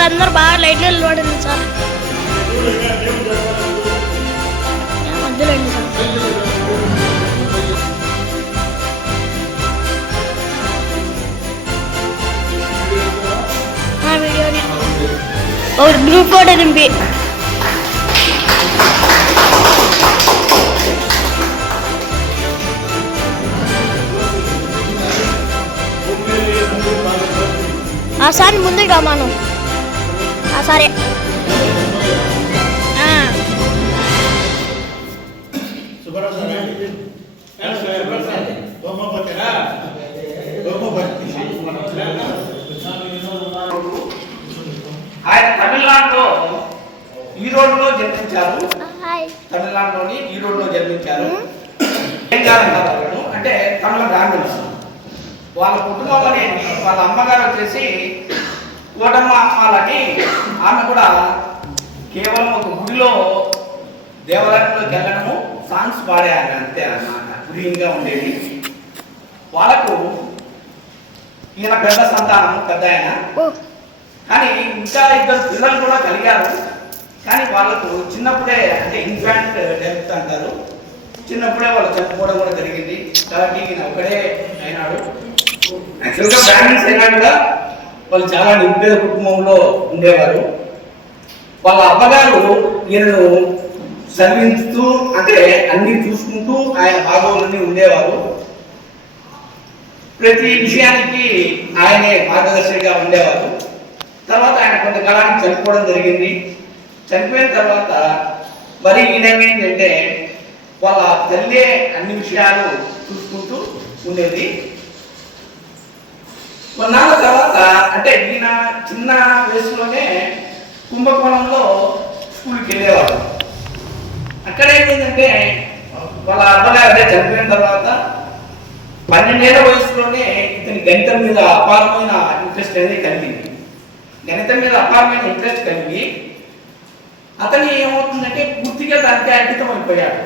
Sir అందరు బాగా లైట్లో నిలబడండి సార్. మధ్యలోండి సార్. వీడియోని ఒక గ్రూప్ ఫోటో దింపి సార్ ముందుగా మనం సరే ఆయన తమిళనాడులో ఈరోడ్లో జన్మించారు. తమిళనాడులోని ఈరోడ్లో జన్మించారు. ఏం కాదంటారు వాళ్ళను అంటే తమిళ బ్రాహ్మణ్స్. వాళ్ళ కుటుంబం అనేది వాళ్ళ అమ్మగారు వచ్చేసి కోటమ్మ అమ్మాలని. ఆమె కూడా కేవలం ఒక గుడిలో దేవాలయంలోకి వెళ్ళడము సాంగ్స్ పాడేయాలి అంతే అన్నమాట. గుడిగా ఉండేది. వాళ్ళకు ఈయన పెద్ద సంతానం, పెద్ద ఆయన. కానీ ఇంకా ఇద్దరు పిల్లలు కూడా కలిగారు. కానీ వాళ్ళకు చిన్నప్పుడే అంటే ఇన్ఫాంట్ డెత్ అంటారు, చిన్నప్పుడే వాళ్ళు చనిపోవడం కూడా జరిగింది. కాబట్టి ఈయన ఒకడే అయినాడు. యాక్చువల్గా బ్రాహ్మణ్స్ అయినా కూడా వాళ్ళు చాలా నిరుపేద కుటుంబంలో ఉండేవారు. వాళ్ళ అమ్మగారు ఈయనను చదివిస్తూ అంటే అన్ని చూసుకుంటూ ఆయన భాగవతులని ఉండేవారు. ప్రతి విషయానికి ఆయనే మార్గదర్శిగా ఉండేవారు. తర్వాత ఆయన కొంతకాలానికి చనిపోవడం జరిగింది. చనిపోయిన తర్వాత మరి ఈయనేంటంటే వాళ్ళ తల్లే అన్ని విషయాలు చూసుకుంటూ ఉండేది. కొన్నాళ్ళ తర్వాత అంటే ఈయన చిన్న వయసులోనే కుంభకోణంలో స్కూల్కి వెళ్ళేవాడు. అక్కడ ఏమైందంటే వాళ్ళ అమ్మగారు చనిపోయిన తర్వాత 12 ఏళ్ల వయసులోనే ఇతని గణితం మీద అపారమైన ఇంట్రెస్ట్ అనేది కలిగింది. గణితం మీద అపారమైన ఇంట్రెస్ట్ కలిగి అతను ఏమవుతుందంటే పూర్తిగా దానికి అంకితం అయిపోయాడు.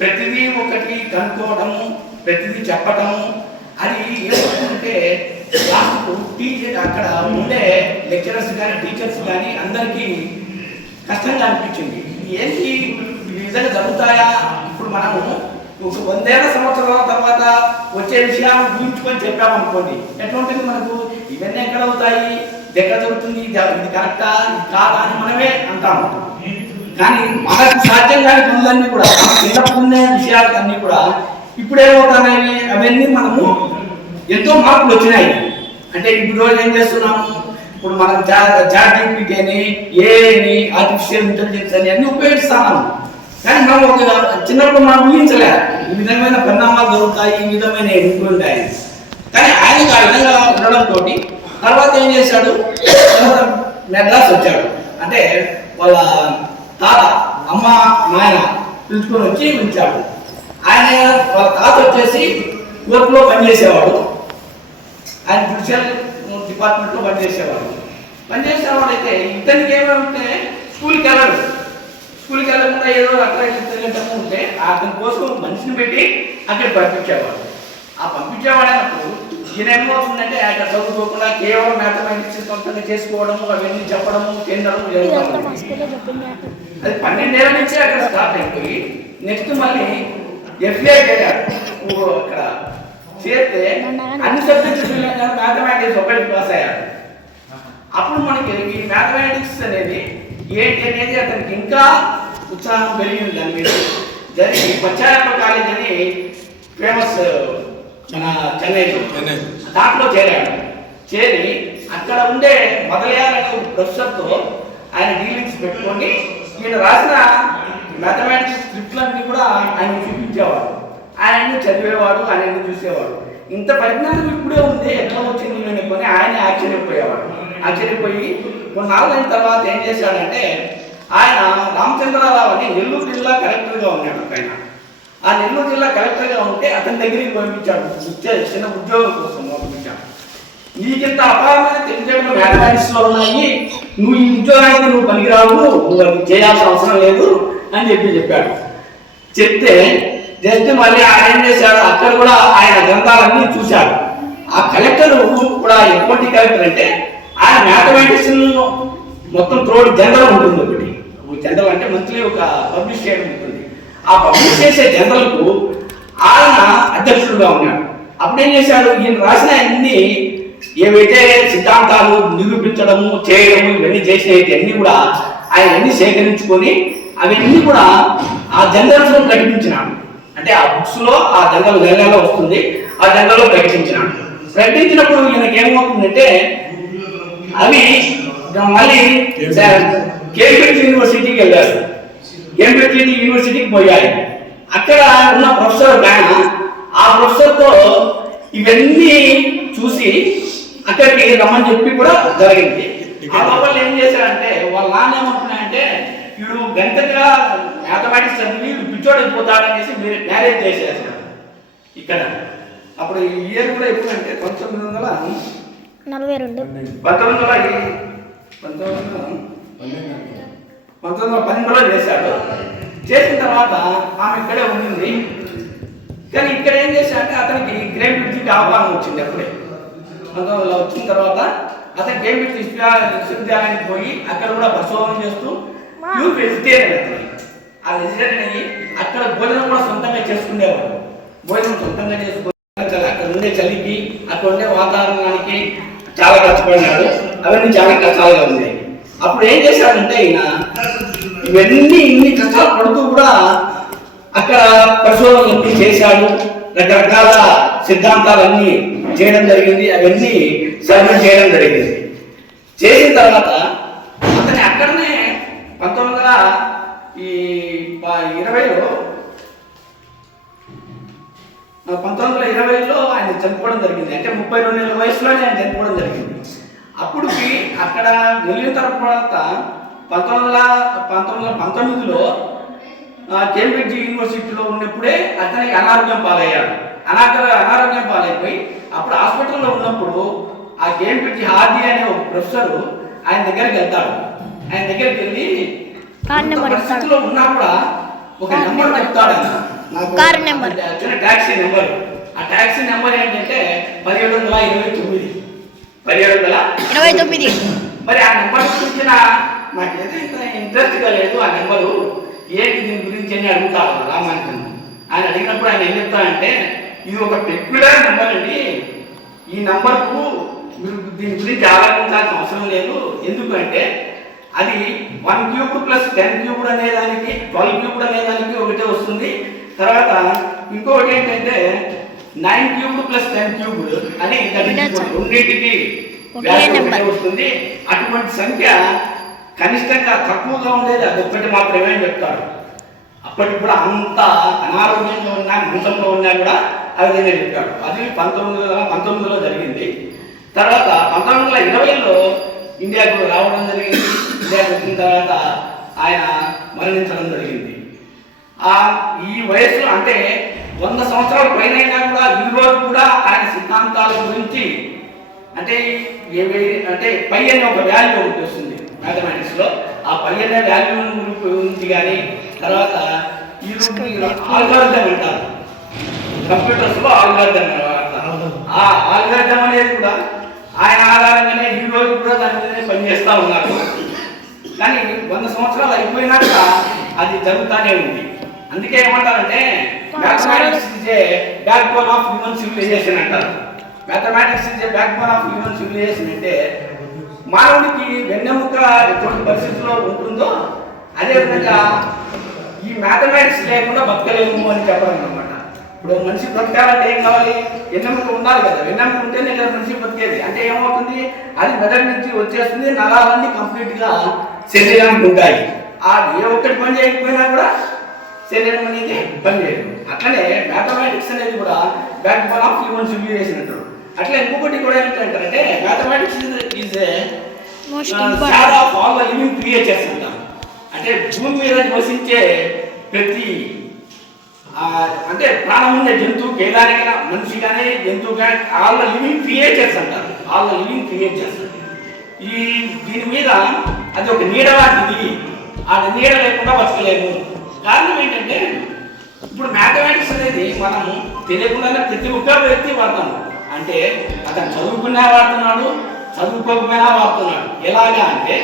ప్రతిదీ ఒకటి కనుక్కోవడము, ప్రతిదీ చెప్పటము. అది ఏమవుతుందంటే లాస్ట్కు టీచర్ అక్కడ ఉండే లెక్చరర్స్ కానీ టీచర్స్ కానీ అందరికీ కష్టంగా అనిపించింది. ఏంటి నిజంగా జరుగుతాయా? ఇప్పుడు మనము ఒక 100 సంవత్సరాల తర్వాత వచ్చే విషయాలు ఊహించుకొని చెప్పామనుకోండి, ఎట్లా ఉంటుంది మనకు? ఇవన్నీ ఎక్కడ అవుతాయి, ఎక్కడ జరుగుతుంది, ఇది కరెక్టా ఇది కాదా అని మనమే అంటాము. కానీ మనకు సాధ్యం కాని పనులన్నీ కూడా చిన్నప్పుడున్న విషయాలన్నీ కూడా ఇప్పుడేమవుతున్నాయి, అవన్నీ మనము ఎంతో మార్పులు వచ్చినాయి. అంటే ఇప్పుడు రోజు ఏం చేస్తున్నాము, ఇప్పుడు మనం చాట్‌జీపీటీ అని, ఏఐని, ఆర్టిఫిషియల్ ఇంటెలిజెన్స్ అని అన్ని ఉపయోగిస్తున్నాము. కానీ మనం ఒక చిన్నప్పుడు మనం ఊహించలే ఈ విధమైన పరిణామాలు జరుగుతాయి, ఈ విధమైన ఉంటాయి. కానీ ఆయనకు ఆ విధంగా ఉండడంతో తర్వాత ఏం చేశాడు, మెడ్రాస్ వచ్చాడు. అంటే వాళ్ళ తాత అమ్మ నాయన పిలుచుకొని వచ్చి ఉంచాడు. ఆయన వాళ్ళ తాత వచ్చేసి కోర్టులో పనిచేసేవాడు. ఆయన జుడిషియల్ డిపార్ట్మెంట్లో పనిచేసేవాడు. అయితే ఇతనికి ఏమంటే స్కూల్కి వెళ్ళాడు. స్కూల్కి వెళ్ళకుండా ఏదో అక్కడ తిరగటము ఉంటే అతని కోసం మనిషిని పెట్టి అక్కడ పంపించేవాడు. ఆ పంపించేవాడైనప్పుడు ఈయన ఏమవుతుందంటే అక్కడ చదువుకోకుండా కేవలం మ్యాథమెటిక్స్ సొంతంగా చేసుకోవడము, అవన్నీ చెప్పడము, కేంద్రము జరుగుతుంది. అది 12 ఏళ్ల నుంచి అక్కడ స్టార్ట్ అయిపోయి నెక్స్ట్ మళ్ళీ ఎఫ్ఏ చేరాడు. అక్కడ చేస్తే అన్ని సబ్జెక్ట్స్ మ్యాథమెటిక్స్ ఒకటి పాస్ అయ్యాడు. అప్పుడు మనకి ఈ మ్యాథమెటిక్స్ అనేది ఏంటి అనేది అతనికి ఇంకా ఉత్సాహం పెరిగింది. దాని మీద జరిగి పచ్చాయప్ప కాలేజ్ అని ఫేమస్ మన చెన్నైలో దాంట్లో చేరాడు. చేరి అక్కడ ఉండే మొదలయ్యారనే ప్రొఫెసర్తో ఆయన డీలింగ్స్ పెట్టుకొని ఈయన రాసిన మ్యాథమెటిక్స్ స్క్రిప్ట్లన్నీ కూడా ఆయన చూపించేవాడు. ఆయన చదివేవాడు, ఆయన చూసేవాడు. ఇంత పరిజ్ఞానం ఇప్పుడే ఉంది, ఎట్లా వచ్చింది అనుకొని ఆయన ఆశ్చర్యపోయి కొన్నాళ్ళైన తర్వాత ఏం చేశాడంటే ఆయన రామచంద్రరావు అని నెల్లూరు జిల్లా కలెక్టర్గా ఉన్నాడు. ఆయన ఆ నెల్లూరు జిల్లా కలెక్టర్గా ఉంటే అతని దగ్గరికి పంపించాడు. చిన్న ఉద్యోగం కోసం పంపించాడు. నీకింత అపారమైన తెలివితేటలు మ్యాథమెటిక్స్లో ఉన్నాయి, నువ్వు ఈ ఉద్యోగానికి నువ్వు పనికిరావు, నువ్వు చేయాల్సిన అవసరం లేదు అని చెప్పాడు. చెప్తే జస్ట్ మళ్ళీ ఆయన ఏం చేశాడు, అక్కడ కూడా ఆయన గ్రంథాలన్నీ చూశాడు. ఆ కలెక్టర్ కూడా ఎటువంటి కలెక్టర్ అంటే ఆయన మ్యాథమెటిక్స్ మొత్తం త్రోడ్ జనరల్ ఉంటుంది ఒకటి. జనరల్ అంటే మంత్లీ ఒక పబ్లిష్ చేయడం ఉంటుంది. ఆ పబ్లిష్ చేసే జనరల్కు ఆయన అధ్యక్షుడుగా ఉన్నాడు. అప్పుడేం చేశాడు, ఈయన రాసిన అన్ని ఏవైతే సిద్ధాంతాలు నిరూపించడము చేయడము ఇవన్నీ చేసినవి అన్ని కూడా ఆయన అన్ని సేకరించుకొని అవన్నీ కూడా ఆ జనరల్స్ లో ప్రకటించినాడు. అంటే ఆ బుక్స్ లో ఆ జనరల్ నెలలో వస్తుంది, ఆ జనరల్ లో ప్రకటించినాడు. ప్రకటించినప్పుడు ఈయనకి ఏమవుతుందంటే అవి మళ్ళీ కేంబ్రిడ్జ్ యూనివర్సిటీకి వెళ్ళారు. కేంబ్రిడ్జ్ యూనివర్సిటీకి పోయాయి. అక్కడ ఉన్న ప్రొఫెసర్ ఆయన ఆ ప్రొఫెసర్తో ఇవన్నీ చూసి అక్కడికి రమ్మని చెప్పి కూడా జరిగింది. ఆ లోపల ఏం చేశారంటే వాళ్ళ నాన్న ఏమంటున్నాయంటే వీడు గంటగా మ్యాథమెటిక్స్ చదివి పిచ్చోడు అయిపోతాడనేసి మ్యారేజ్ చేసేసారు ఇక్కడ. అప్పుడు ఈ ఇయర్ కూడా ఎప్పుడంటే 1912లో చేశాడు. చేసిన తర్వాత ఆమె ఇక్కడే ఉండింది. కానీ ఇక్కడ ఏం చేశాడంటే అతనికి కేంబ్రిడ్జ్కి ఆహ్వానం వచ్చింది. అప్పుడే 1900 వచ్చిన తర్వాత అతను కేంబ్రిడ్జ్ విశ్వవిద్యాలయానికి పోయి అక్కడ కూడా పరిశోధన చేస్తూ ప్యూర్ వెజిటేరియన్ అతను. ఆ వెజిటేరియన్ అయ్యి అక్కడ భోజనం కూడా సొంతంగా చేసుకునేవాడు. భోజనం సొంతంగా చేసుకుని అక్కడ ఉండే చలికి అక్కడ ఉండే వాతావరణానికి చాలా కష్టపడినాడు. అవన్నీ చాలా కష్టాలుగా ఉన్నాయి. అప్పుడు ఏం చేశాడంటే ఈయన ఇన్ని కష్టాలు పడుతూ కూడా అక్కడ పరిశోధనలన్నీ చేశాడు. రకరకాల సిద్ధాంతాలన్నీ చేయడం జరిగింది. అవన్నీ సర్వే చేయడం జరిగింది. చేసిన తర్వాత అతని అక్కడనే 1920లో ఆయన చనిపోవడం జరిగింది. అంటే 32 ఏళ్ళ వయసులోనే ఆయన చనిపోవడం జరిగింది. అప్పుడుకి అక్కడ వెళ్ళిన తర్వాత 1919లో కేంబ్రిడ్జ్ యూనివర్సిటీలో ఉన్నప్పుడే అతనికి అనారోగ్యం పాలయ్యాడు. అనారోగ్యం పాలైపోయి అప్పుడు హాస్పిటల్లో ఉన్నప్పుడు ఆ కేంబ్రిడ్జ్ హార్డీ అనే ఒక ప్రొఫెసర్ ఆయన దగ్గరికి వెళ్తాడు. ఆయన దగ్గరికి వెళ్ళి పరిస్థితిలో ఉన్నా కూడా ఒక నెంబర్ చెప్తాడు. Taxi number. ఆ ట్యాక్సీ నెంబర్ ఏంటంటే 1729. మరి ఆ నెంబర్ గురించి నాకు ఏదో ఇంత ఇంట్రెస్ట్గా లేదు. ఆ నెంబరు ఏంటి దీని గురించి అని అడుగుతాడు రామానుజన్. ఆయన అడిగినప్పుడు ఆయన ఏం చెప్తాడంటే ఇది ఒక పెక్యులర్ నెంబర్ అండి. ఈ నెంబర్కు మీరు దీని గురించి ఆలోచించాల్సిన అవసరం లేదు. ఎందుకంటే అది 1 క్యూబ్డ్ ప్లస్ 10 క్యూబ్డ్ అనేదానికి 12 క్యూబ్డ్ అనేదానికి ఒకటే వస్తుంది. తర్వాత ఇంకొకటి ఏంటంటే 9 క్యూబ్డ్ ప్లస్ 10 క్యూబ్డ్ అని రెండింటికి వస్తుంది. అటువంటి సంఖ్య కనిష్టంగా తక్కువగా ఉండేది అది ఒక్కటి మాత్రమే అని చెప్తాడు. అప్పటికి కూడా అంత అనారోగ్యంగా ఉన్నా మంచంలో ఉన్నా కూడా ఆ విధంగా చెప్పాడు. అది 1919లో జరిగింది. తర్వాత 1920లో ఇండియాకు రావడం జరిగింది. ఇండియాకు వచ్చిన తర్వాత ఆయన మరణించడం జరిగింది. ఈ వయసు అంటే 100 సంవత్సరాల పైన అయినా కూడా ఈ రోజు కూడా ఆయన సిద్ధాంతాల గురించి అంటే పై అనే ఒక వాల్యూ ఒకటి వస్తుంది మ్యాథమెటిక్స్లో. ఆ పై అనే వాల్యూ గురించి కానీ తర్వాత ఆల్గారిథం అంటారు కంప్యూటర్స్లో. ఆల్గారిథం ఆ ఆల్గారిథం అనేది కూడా ఆయన ఆధారంగానే ఈ రోజు కూడా దాని మీదనే పనిచేస్తూ ఉన్నారు. కానీ 100 సంవత్సరాలు అయిపోయినాక అది జరుగుతూనే ఉంది. అందుకే ఏమంటారంటే mathematics is a backbone of human civilisation అంటారు. Mathematics is a backbone of human civilization అంటే మానవుడికి వెన్నెముక ఎటువంటి పరిస్థితుల్లో ఉంటుందో అదేవిధంగా ఈ మ్యాథమెటిక్స్ లేకుండా బతకలేము అని చెప్పడం అనమాట. ఇప్పుడు మనిషి బ్రతకాలంటే ఏం కావాలి? వెన్నెముక ఉండాలి కదా. వెన్నెముక ఉంటేనే కదా మనిషి బతికేది. అంటే ఏమవుతుంది, అది మెదడు నుంచి వచ్చేస్తుంది. నరాలన్నీ కంప్లీట్గా శరీరానికి ఉంటాయి. ఏ ఒక్కటి పని చేయకపోయినా కూడా శరీరం అనేది పనిచేయదు. అట్లనే మ్యాథమెటిక్స్ అనేది కూడా backbone of human civilisation అంటారు. అట్లా ఇంకొకటి కూడా ఏంటంటే mathematics is shadow of all the living creatures అంటారు. అంటే భూమి మీద నివసించే ప్రతి అంటే ప్రాణం ఉండే జంతువుకి ఏదానికైనా మనిషి కానీ జంతువు కానీ ఆల్ ద లివింగ్ క్రియేచర్స్ అంటారు. ఆల్ ద లివింగ్ క్రియేచర్స్ దీని మీద అది ఒక నీడ లాంటిది. ఆ నీడ లేకుండా బతకలేము. కారణం ఏంటంటే ఇప్పుడు మ్యాథమెటిక్స్ అనేది మనం తెలియకుండానే ప్రతి ఒక్క వ్యక్తి వాడతాము. అంటే అతను చదువుకున్నా వాడుతున్నాడు, చదువుకోకపోయినా వాడుతున్నాడు. ఎలాగా అంటే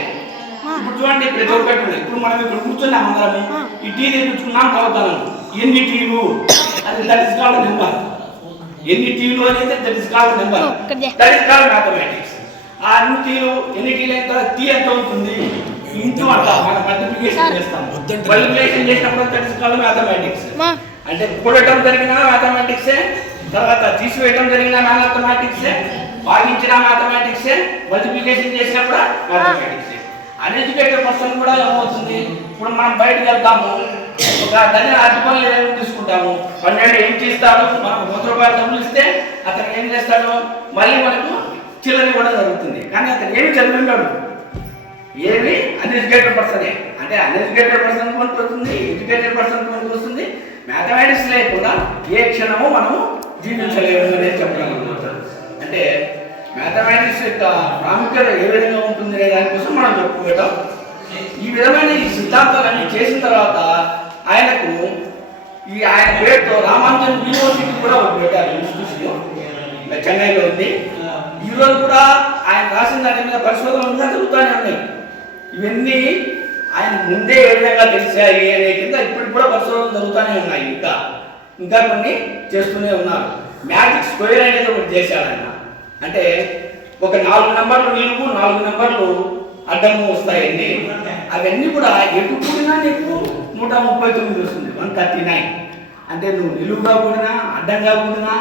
ఇప్పుడు చూడండి ప్రతి ఒక్కటి ఉంది. ఇప్పుడు మనం ఇక్కడ కూర్చున్నాం అందరము, ఈ టీ తెప్పించుకున్నాం తాగుతాను. ఎన్ని టీలు అది దట్ ఇస్ కాల్డ్ నెంబర్. ఎన్ని టీలు అనేది that is called number, that is called mathematics. ఆ అన్ని టీలు ఎన్ని టీలు అయిన తర్వాత టీ ఎంత అవుతుంది ఇంటూ అంట మనం మల్టిప్లికేషన్ చేస్తాం. మల్టిప్లికేషన్ చేసినప్పుడు దట్ ఇస్ కాల్డ్ మ్యాథమెటిక్స్. అంటే కూడటం జరిగిన మ్యాథమెటిక్సే, తర్వాత తీసివేయటం జరిగిన మ్యాథమెటిక్సే, భాగించిన మ్యాథమెటిక్సే, మల్టిప్లికేషన్ చేసినా కూడా మ్యాథమెటిక్సే. అన్ఎడ్యుకేటెడ్ పర్సన్ కూడా ఏమవుతుంది, ఇప్పుడు మనం బయటకు వెళ్తాము, ఒక దాన్ని అరటి పనులు ఏమి తీసుకుంటాము, 12 ఏం చేస్తాడు, మనం 100 రూపాయలు డబ్బులు ఇస్తే అతను ఏం చేస్తాడు, మళ్ళీ మనకు చిల్లర కూడా జరుగుతుంది. కానీ అతను ఏమి చదివింటాడు, ఏమి అన్ఎడ్యుకేటెడ్ పర్సనే. అంటే అన్ఎడ్యుకేటెడ్ పర్సన్ పనికి వస్తుంది, ఎడ్యుకేటెడ్ పర్సన్ పనికి వస్తుంది. మ్యాథమెటిక్స్ లేకుండా ఏ క్షణము మనము జీవించలేము అనేది చెప్పగలుగుతాం. అంటే మ్యాథమెటిక్స్ యొక్క ప్రాముఖ్యత ఏ విధంగా ఉంటుంది అనే దానికోసం మనం చెప్పుకుంటాం. ఈ విధమైన ఈ సిద్ధాంతాలన్నీ చేసిన తర్వాత ఆయనకు ఆయన పేరుతో రామానుజన్ యూనివర్సిటీ కూడా ఒకటి పెట్టారు, ఇన్స్టిట్యూషన్ చెన్నైలో ఉంది. ఈరోజు కూడా ఆయన రాసిన దాని మీద పరిశోధనలు ఇంకా జరుగుతూనే ఉన్నాయి. ఇవన్నీ ఆయన ముందే ఏ విధంగా తెలిసాయి అనే కింద ఇప్పుడు కూడా పరిశోధనలు జరుగుతూనే ఉన్నాయి. ఇంకా కొన్ని చేస్తూనే ఉన్నారు. మ్యాజిక్ స్క్వేర్ అనేది ఒకటి చేశాడు ఆయన. అంటే ఒక 4 నెంబర్లు నిలువు, 4 నెంబర్లు అడ్డము వస్తాయండి. అవన్నీ కూడా ఎటు కూడినా నీకు 139 వస్తుంది, 139. అంటే నువ్వు నిలువుగా కూడినా అడ్డంగా కూడినా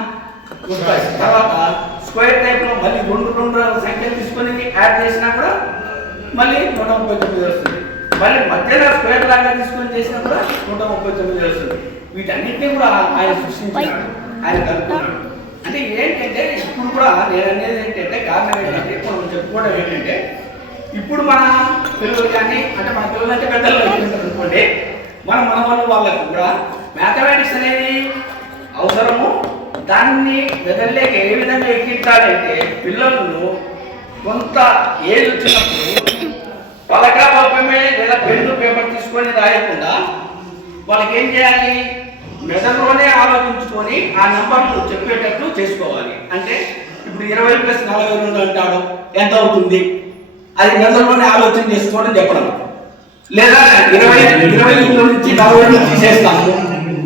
వస్తాయి. తర్వాత స్క్వేర్ టైప్లో మళ్ళీ రెండు సంఖ్యలు తీసుకొని యాడ్ చేసినా కూడా మళ్ళీ 139 వస్తుంది. మళ్ళీ మధ్యలో స్క్వేర్ లాగా తీసుకొని చేసినా కూడా 139 వస్తుంది. వీటన్నిటినీ కూడా ఆయన సృష్టించాడు, ఆయన కలుపుకున్నాడు. అంటే ఏంటంటే ఇప్పుడు కూడా నేను అనేది ఏంటంటే కారణం ఏంటంటే మనం చెప్పుకోవడం ఏంటంటే ఇప్పుడు మన పిల్లలు కానీ, అంటే మన పిల్లలు అంటే పెద్దలు అనుకోండి, మన వాళ్ళకు కూడా మ్యాథమెటిక్స్ అనేది అవసరము. దాన్ని మెదడులేక ఏ విధంగా ఎక్కించాలంటే పిల్లలను కొంత ఏజ్ వచ్చినప్పుడు పలక పలకమే లేదా పెన్ను పేపర్ తీసుకొని రాయకుండా వాళ్ళకి ఏం చేయాలి, మెదడులోనే ఆలోచించుకొని ఆ నెంబర్లు చెప్పేటట్టు చేసుకోవాలి. అంటే ఇప్పుడు 20 + 42 అంటాడు, ఎంత అవుతుంది, అది మెదడులోనే ఆలోచన చేసుకోవడం చెప్పడం. లేదా 20 నుంచి 42 తీసేస్తాము,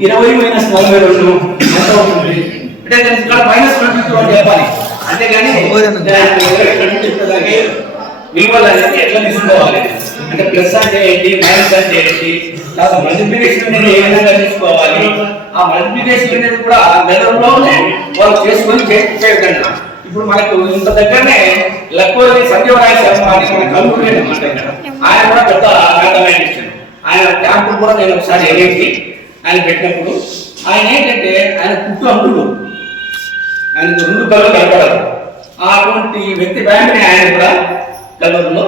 20 - 42 ఎంత అవుతుంది అంటే దానికి ఇక్కడ -22 అని చెప్పాలి. అంతేగాని విలువలు అనేది ఎట్లా తీసుకోవాలి, అంటే ప్లస్ అంటే ఏంటి, మైనస్ అంటే ఏంటి, మల్టిప్లికేషన్ అనేది ఏ విధంగా తీసుకోవాలి, ఆ మల్టిప్లికేషన్ అనేది కూడా మెదడులోనే వాళ్ళు చేసుకొని చేయగలరు. ఇప్పుడు మనకు ఇంత దగ్గరనే లక్కోలి సంజీవరాయ శర్మ అని మన కలుగురు ఆయన కూడా పెద్ద మ్యాథమెటిషియన్. ఆయన క్యాంపు కూడా నేను ఒకసారి ఎరేసి ఆయన పెట్టినప్పుడు ఆయన ఏంటంటే ఆయన పుట్టు అంటుడు, ఆయనకు 2 కళ్ళు కనపడదు. అటువంటి వ్యక్తి బ్యాంకుని ఆయన కూడా కల్లూరులో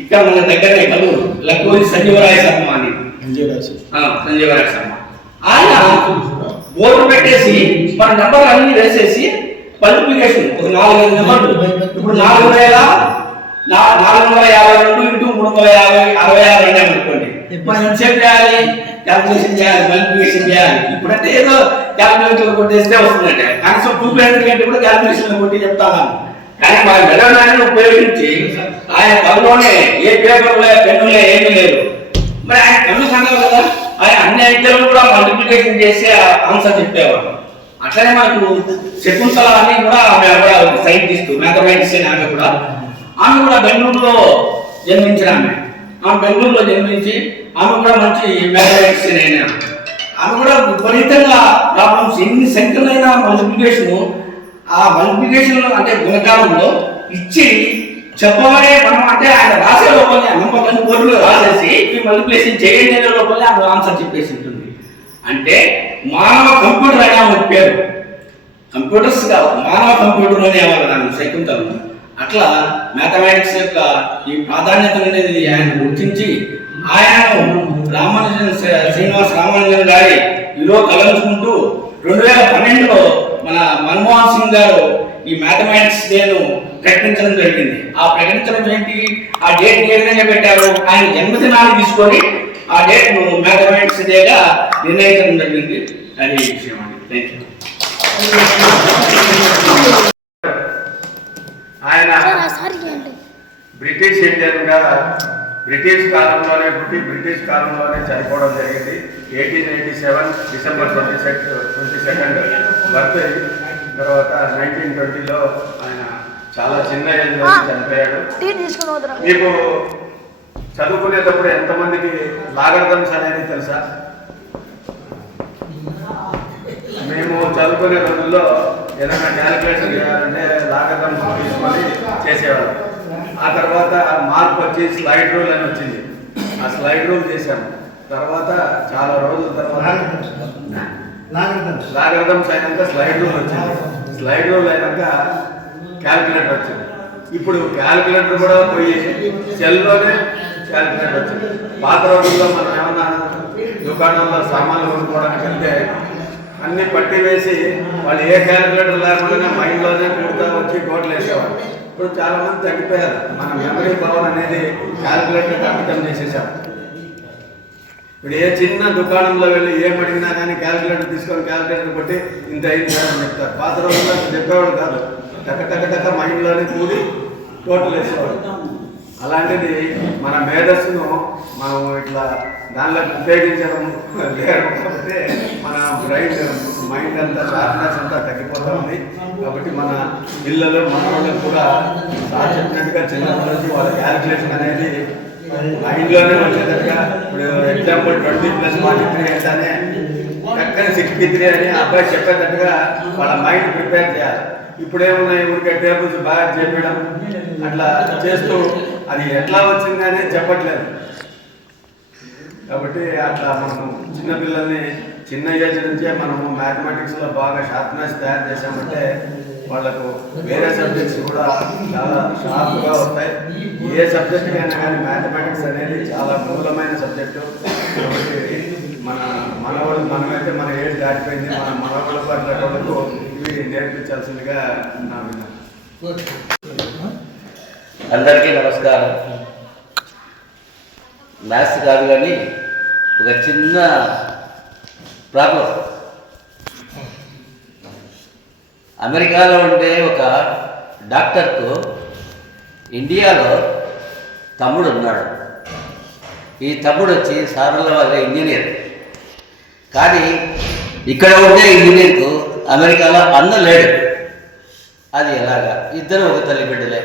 ఇక్కడ మన దగ్గరనే కల్లూరు లక్కోలి సంజీవరాయ శర్మ అని, సంజీవరాయ శర్మ ఆయన బోర్డు పెట్టేసి మన నెంబర్లు అన్ని వేసేసి మల్టిప్లికేషన్ ఒక 4-5 నెంబర్లు, ఇప్పుడు 4,452 × 350 అనుకోండి, మనం ఎంతసేపు చేయాలి, క్యాల్కులేషన్ చేయాలి, మల్టిప్లికేషన్ చేయాలి. ఇప్పుడంటే ఏదో క్యాల్కులేటర్ కొట్టేస్తే వస్తుందంటే కనీసం 2 గంటలు కూడా క్యాల్కులేషన్ కొట్టి చెప్తాను. కానీ మా మెదడుని ఉపయోగించి ఆయన కళ్ళలోనే ఏ పేపర్లే పెన్నులే ఏమీ లేదు, మరి ఆయన కళ్ళు కన్నావు కదా, ఆయన అన్ని ఐక్యాలను కూడా మల్టిప్లికేషన్ చేసి ఆన్సర్ చెప్పేవాడు. అట్లనే మనకు శకుంతల అని కూడా ఆమె కూడా సైంటిస్ట్ మ్యాథమెటిషియన్. ఆమె కూడా బెంగళూరులో జన్మించిన ఆమె బెంగళూరులో జన్మించి ఆమె కూడా మంచి మ్యాథమెటిషియన్ అయినా. ఆమె కూడా విపరీతంగా ప్రాబ్లమ్స్ ఎన్ని సంఖ్యలైన మల్టిప్లికేషన్, ఆ మల్టిప్లికేషన్ అంటే గుణకాలంలో ఇచ్చి చెప్పమనే మనం అంటే ఆయన రాసే లోపలే నమ్మకాన్ని బోర్డులో రాసేసి ఈ మల్టిప్లికేషన్ చేయండి అనే లోపలే ఆమె ఆన్సర్ చెప్పేసి ఉంటుంది. అంటే మానవ కంప్యూటర్ అనే ఒక పేరు, కంప్యూటర్స్ కాదు మానవ కంప్యూటర్ అనేవాళ్ళు దాన్ని శకుంతలం. అట్లా మ్యాథమెటిక్స్ యొక్క ఈ ప్రాధాన్యత అనేది ఆయన గుర్తించి ఆయన శ్రీనివాస రామానుజన్ గారి ఈరోజు తలంచుకుంటూ 2012లో మన మన్మోహన్ సింగ్ గారు ఈ మ్యాథమెటిక్స్ డేను ప్రకటించడం జరిగింది. ఆ ప్రకటించడం ఏంటి, ఆ డేట్ ఏ విధంగా పెట్టారు, ఆయన జన్మదినాన్ని తీసుకొని ఆ డేట్ ను మ్యాథమెటిక్స్ డేగా నిర్ణయించడం జరిగింది. అది విషయం అండి. ఆయన బ్రిటిష్ ఇండియన్ గా బ్రిటిష్ కాలంలోనే చనిపోవడం జరిగింది. 1887 డిసెంబర్ 22 బర్త్. తర్వాత 1920లో ఆయన చాలా చిన్న ఏజ్లో చనిపోయాడు. మీకు చదువుకునేటప్పుడు ఎంతమందికి లాగరిథమ్స్ అనేది తెలుసా? మేము చదువుకునే రోజుల్లో ఏదైనా క్యాలిక్యులేషన్ చేయాలంటే లాగరిథమ్స్ తీసుకొని చేసేవాళ్ళం. ఆ తర్వాత మార్పు వచ్చి స్లైడ్ రూల్ అని వచ్చింది. ఆ స్లైడ్ రూల్ చేశాము. తర్వాత చాలా రోజుల తర్వాత లాగరిథమ్స్ అయినాక స్లైడ్ రూల్ వచ్చింది. స్లైడ్ రూల్ అయినాక క్యాలిక్యులేటర్ వచ్చింది. ఇప్పుడు క్యాలిక్యులేటర్ కూడా పోయి సెల్లోనే క్యాలిక్యులేటర్ వచ్చింది. పాత రోజుల్లో మనం ఏమన్నా దుకాణంలో సామాన్లు కొనుక్కోవడానికి వెళ్తే అన్ని పట్టి వేసి వాళ్ళు ఏ క్యాలిక్యులేటర్ లేకుండా మైండ్లోనే పూర్తిగా వచ్చి టోటల్ వేసేవాళ్ళు. ఇప్పుడు చాలా మంది తగ్గిపోయారు. మన మెమరీ పవర్ అనేది క్యాలిక్యులేటర్ అర్థం చేసేసాం. ఇప్పుడు ఏ చిన్న దుకాణంలో వెళ్ళి ఏం అడిగినా కానీ క్యాలిక్యులేటర్ తీసుకొని క్యాలిక్యులేటర్ కొట్టి ఇంత అయింది అని చెప్తారు. పాత రోజుల్లో చెప్పేవాడు కాదు. టక మైండ్లోనే కూడి టోటల్ వేసేవాడు. అలాంటిది మన మేధస్సును మనం ఇట్లా దానిలో ఉపయోగించడం లేదు కాబట్టి మన మైండ్ అంతా షార్ప్నెస్ అంతా తగ్గిపోతూ ఉంది. కాబట్టి మన పిల్లలు మన వాళ్ళకి కూడా సార్ చెప్పినట్టుగా చిన్నప్పటి నుంచి వాళ్ళ క్యాలిక్యులేషన్ అనేది మైండ్లోనే వచ్చేటట్టుగా. ఇప్పుడు ఎగ్జాంపుల్ 20+43 అంటేనే చక్కని 63 అని అబ్బాయి చెప్పేటట్టుగా వాళ్ళ మైండ్ ప్రిపేర్ చేయాలి. ఇప్పుడేమున్నాయి ఊరికే టేబుల్స్ బాగా చెప్పడం అట్లా చేస్తూ అది ఎట్లా వచ్చింది అనేది చెప్పట్లేదు. కాబట్టి అట్లా మనం చిన్నపిల్లల్ని చిన్న ఏజ్ నుంచే మనము మ్యాథమెటిక్స్లో బాగా షార్ప్నెస్ తయారు చేసామంటే వాళ్ళకు వేరే సబ్జెక్ట్స్ కూడా చాలా షార్ప్గా వస్తాయి. ఏ సబ్జెక్ట్ అయినా కానీ మ్యాథమెటిక్స్ అనేది చాలా మూలమైన సబ్జెక్టు. కాబట్టి మనమైతే మన ఏజ్ దాటిపోయింది. మన మనవాళ్ళకు అట్లా ఇవి నేర్పించాల్సిందిగా నా విన్నా. అందరికీ నమస్కారం. మ్యాథ్స్ కాదు కానీ ఒక చిన్న ప్రాబ్లం. అమెరికాలో ఉండే ఒక డాక్టర్కు ఇండియాలో తమ్ముడు ఉన్నాడు. ఈ తమ్ముడు వచ్చి సార్ల వల్ల ఇంజనీర్. కానీ ఇక్కడ ఉండే ఇంజనీర్కు అమెరికాలో అన్న లేడు. అది ఎలాగా? ఇద్దరు ఒక తల్లి బిడ్డలే.